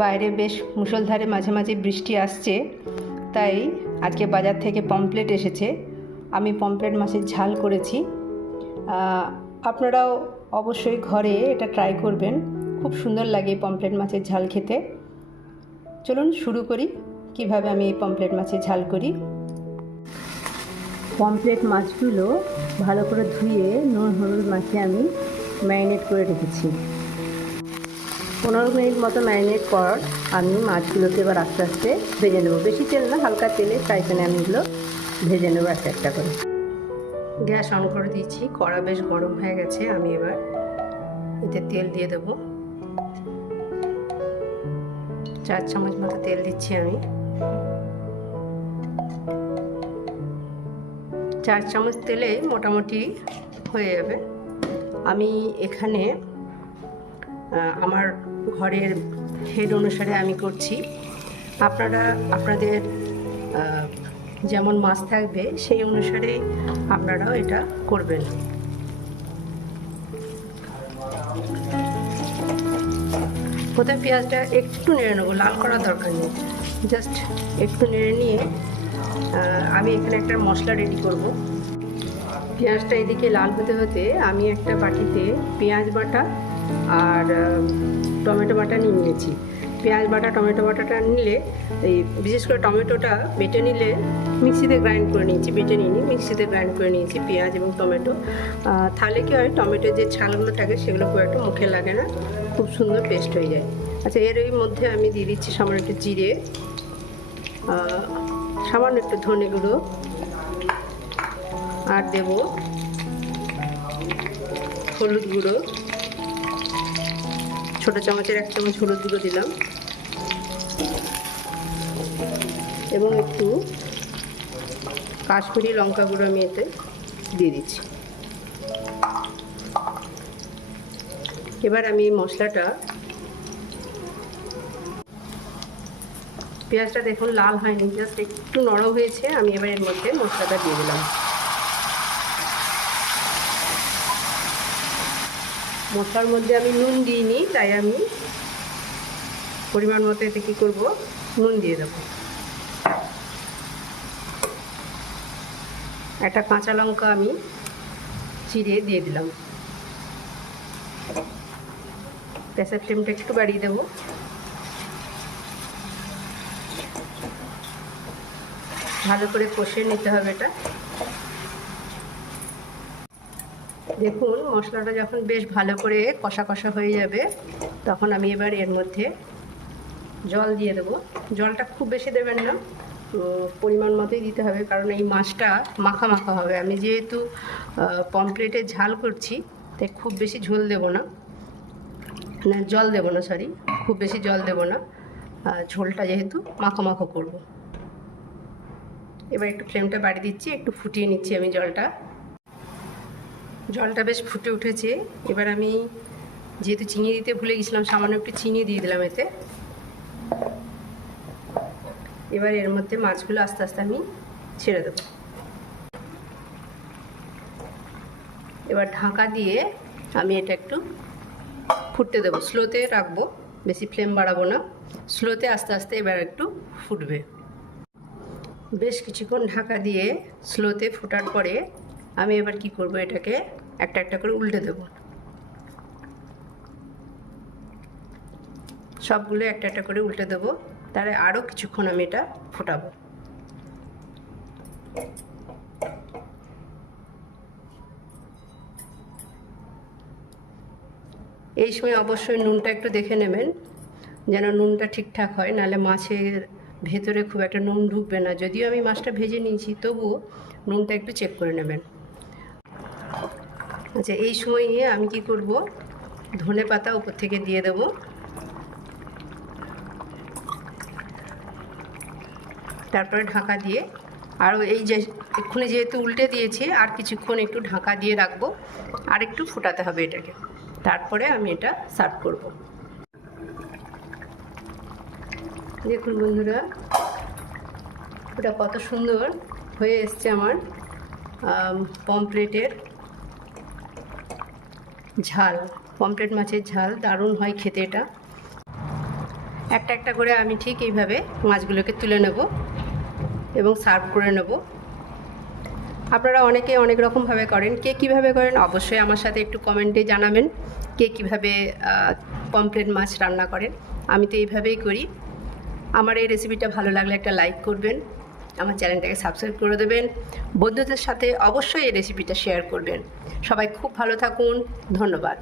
বাইরে বেশ মুষলধারে মাঝে মাঝে বৃষ্টি আসছে, তাই আজকে বাজার থেকে পমফ্রেট এসেছে। আমি পমফ্রেট মাছের ঝাল করেছি। আপনারাও অবশ্যই ঘরে এটা ট্রাই করবেন, খুব সুন্দর লাগে এই পমফ্রেট মাছের ঝাল খেতে। চলুন শুরু করি কিভাবে আমি এই পমফ্রেট মাছের ঝাল করি। পমফ্রেট মাছগুলো ভালো করে ধুয়ে নুন হলুদ মাখিয়ে আমি ম্যারিনেট করে রেখেছি। 15 মিনিট মতো ম্যারিনেট পর আমি মাছগুলোকে এবার আস্তে আস্তে ভেজে নেবো। বেশি তেল না, হালকা তেলে ফ্রাই প্যানে আমি এগুলো ভেজে নেবো একটা একটা করে। গ্যাস অন করে দিয়েছি, কড়া বেশ গরম হয়ে গেছে। আমি এবার এতে তেল দিয়ে দেবো। 4 চামচ মতো তেল দিচ্ছি আমি। 4 চামচ তেলে মোটামুটি হয়ে যাবে। আমি এখানে আমার ঘরের হেড অনুসারে আমি করছি। আপনারা আপনাদের যেমন মাছ থাকবে সেই অনুসারে আপনারাও এটা করবেন। প্রথমে পেঁয়াজটা একটু নেড়ে নেবো, লাল করার দরকার নেই, জাস্ট একটু নেড়ে নিয়ে আমি এখানে একটা মশলা রেডি করব। পেঁয়াজটা এদিকে লাল হতে হতে আমি একটা বাটিতে পেঁয়াজ বাটা আর টমেটো বাটা নিয়ে নিয়েছি। পেঁয়াজ বাটা টমেটো বাটাটা নিলে এই বিশেষ করে টমেটোটা বেটে নিলে মিক্সিতে গ্রাইন্ড করে নিয়েছি, বেটে নিইনি, মিক্সিতে গ্রাইন্ড করে নিয়েছি পেঁয়াজ এবং টমেটো। তাহলে কি হয়, টমেটোর যে ছালগুলো থাকে সেগুলো খুব একটা মুখে লাগে না, খুব সুন্দর পেস্ট হয়ে যায়। আচ্ছা, এর মধ্যে আমি দিয়ে দিচ্ছি সামান্য একটু জিরে, সামান্য একটু ধনে গুঁড়ো, আর দেব হলুদ গুঁড়ো। ছোটো চামচের 1 চামচ হলুদ গুঁড়ো দিলাম এবং একটু কাশ্মীরি লঙ্কা গুঁড়ো আমি এতে দিয়ে দিচ্ছি। এবার আমি এই মশলাটা, পেঁয়াজটা দেখুন লাল হয়নি, জাস্ট একটু নরম হয়েছে। আমি এবার এর মধ্যে মশলাটা দিয়ে দিলাম। মশলার মধ্যে আমি নুন দিইনি, তাই আমি পরিমাণ মতো এতে কী করবো, নুন দিয়ে দেবো। একটা কাঁচা লঙ্কা আমি চিড়ে দিয়ে দিলাম। গ্যাসের ফ্লেমটা একটু বাড়িয়ে দেবো। ভালো করে কষিয়ে নিতে হবে এটা। দেখুন মশলাটা যখন বেশ ভালো করে কষা কষা হয়ে যাবে, তখন আমি এবার এর মধ্যে জল দিয়ে দেবো। জলটা খুব বেশি দেবেন না, পরিমাণ মতোই দিতে হবে, কারণ এই মাছটা মাখা মাখা হবে। আমি যেহেতু পমফ্রেটের ঝাল করছি, তাই খুব বেশি ঝোল দেবো না, জল দেবো না, সরি, খুব বেশি জল দেবো না, ঝোলটা যেহেতু মাখা মাখা করব। এবার একটু ফ্লেমটা বাড়িয়ে দিচ্ছি, একটু ফুটিয়ে নিচ্ছি আমি জলটা বেশ ফুটে উঠেছে। এবার আমি যেহেতু চিনি দিতে ভুলে গেছিলাম, সামান্য একটু চিনি দিয়ে দিলাম এতে। এবার এর মধ্যে মাছগুলো আস্তে আস্তে আমি ছেড়ে দেবো। এবার ঢাকা দিয়ে আমি এটা একটু ফুটতে দেবো, স্লোতে রাখবো, বেশি ফ্লেম বাড়াবো না, স্লোতে আস্তে আস্তে এবার একটু ফুটবে। বেশ কিছুক্ষণ ঢাকা দিয়ে স্লোতে ফোটার পরে আমি এবার কি করব, এটাকে একটা একটা করে উল্টে দেব। সবগুলো একটা একটা করে উল্টে দেবো, তাহলে আরও কিছুক্ষণ আমি এটা ফোটাবো। এই সময় অবশ্যই নুনটা একটু দেখে নেবেন, যেন নুনটা ঠিকঠাক হয়, নাহলে মাছের ভেতরে খুব একটা নুন ঢুকবে না। যদিও আমি মাছটা ভেজে নিয়েছি, তবুও নুনটা একটু চেক করে নেবেন। আচ্ছা, এই সময় আমি কি করব, ধনে পাতা উপর থেকে দিয়ে দেব। তারপরে ঢাকা দিয়ে আরও এই যে এক্ষুনি যেহেতু উল্টে দিয়েছি, আর কিছুক্ষণ একটু ঢাকা দিয়ে রাখবো, আর একটু ফোটাতে হবে এটাকে, তারপরে আমি এটা সার্ভ করব। দেখুন বন্ধুরা, ওটা কত সুন্দর হয়ে এসছে আমার পমফ্রেটের ঝাল। পমফ্রেট মাছের ঝাল দারুণ হয় খেতে এটা। একটা একটা করে আমি ঠিক এইভাবে মাছগুলোকে তুলে নেব এবং সার্ভ করে নেব। আপনারা অনেকে অনেক রকমভাবে করেন, কে কীভাবে করেন অবশ্যই আমার সাথে একটু কমেন্টে জানাবেন। কে কীভাবে পমফ্রেট মাছ রান্না করেন। আমি তো এইভাবেই করি। আমার এই রেসিপিটা ভালো লাগলে একটা লাইক করবেন, আমার চ্যানেলটাকে সাবস্ক্রাইব করে দেবেন, বন্ধুদের সাথে অবশ্যই এই রেসিপিটা শেয়ার করবেন। সবাই খুব ভালো থাকুন, ধন্যবাদ।